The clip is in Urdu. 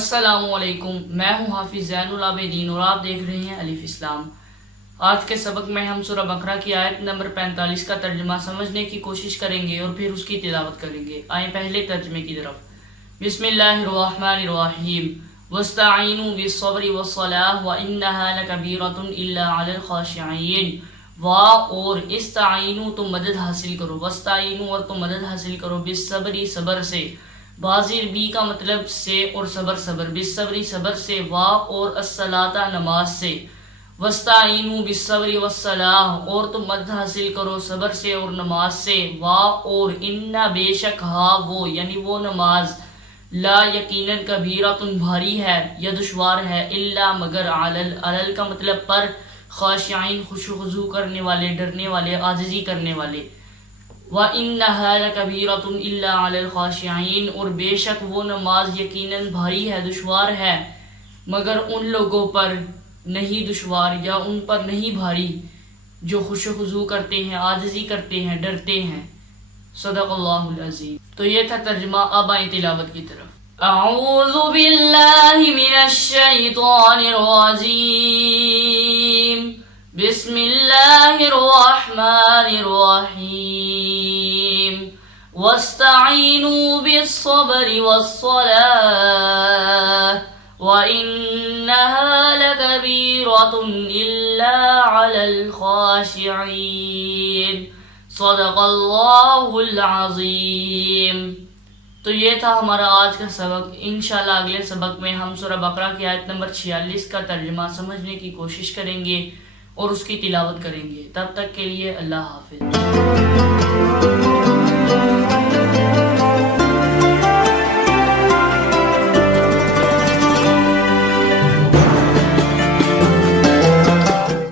السلام علیکم، میں ہوں حافظ زین العابدین اور آپ دیکھ رہے ہیں الف اسلام۔ آج کے سبق میں ہم سورہ بقرہ کی آیت نمبر 45 کا ترجمہ سمجھنے کی کوشش کریں گے اور پھر اس کی تلاوت کریں گے۔ آئیں پہلے ترجمے کی طرف۔ بسم اللہ الرحمن الرحیم۔ وَاسْتَعِینُوا بِالصَّبْرِ وَالصَّلَاةِ وَإِنَّهَا لَكَبِیرَةٌ إِلَّا عَلَى الْخَاشِعِینَ۔ اور استعینوا تم مدد حاصل کرو، واستعینوا اور تم مدد حاصل کرو، بالصبر صبر سے، بازر بی کا مطلب سے اور صبر بالصبر صبر سے، وا اور الصلاۃ نماز سے، واستعینوا بالصبر والصلاۃ اور تم مدد حاصل کرو صبر سے اور نماز سے، وا اور ان بے شک ہا وہ یعنی وہ نماز، لا یقیناً کبیرۃ بھاری ہے یا دشوار ہے، الا مگر علل کا مطلب پر، خاشعین خشوع و خضوع کرنے والے، ڈرنے والے، عاجزی کرنے والے، وَإِنَّهَا لَكَبِيرَةٌ إِلَّا عَلَى الْخَاشِعِينَ اور بے شک وہ نماز یقیناً بھاری ہے، دشوار ہے، مگر ان لوگوں پر نہیں دشوار یا ان پر نہیں بھاری جو خشوع و خضوع کرتے ہیں، عاجزی کرتے ہیں، ڈرتے ہیں۔ صدق اللہ العظیم۔ تو یہ تھا ترجمہ، اب آئیں تلاوت کی طرف۔ اعوذ باللہ من الشیطان الرجیم، بسم اللہ الرحمن الرحیم۔ واستعینوا بالصبر والصلاة وإنها لكبيرة إلا على الخاشعين۔ صدق اللہ العظیم۔ تو یہ تھا ہمارا آج کا سبق۔ انشاءاللہ اگلے سبق میں ہم سورہ بقرہ کی آیت نمبر 46 کا ترجمہ سمجھنے کی کوشش کریں گے اور اس کی تلاوت کریں گے۔ تب تک کے لیے اللہ حافظ۔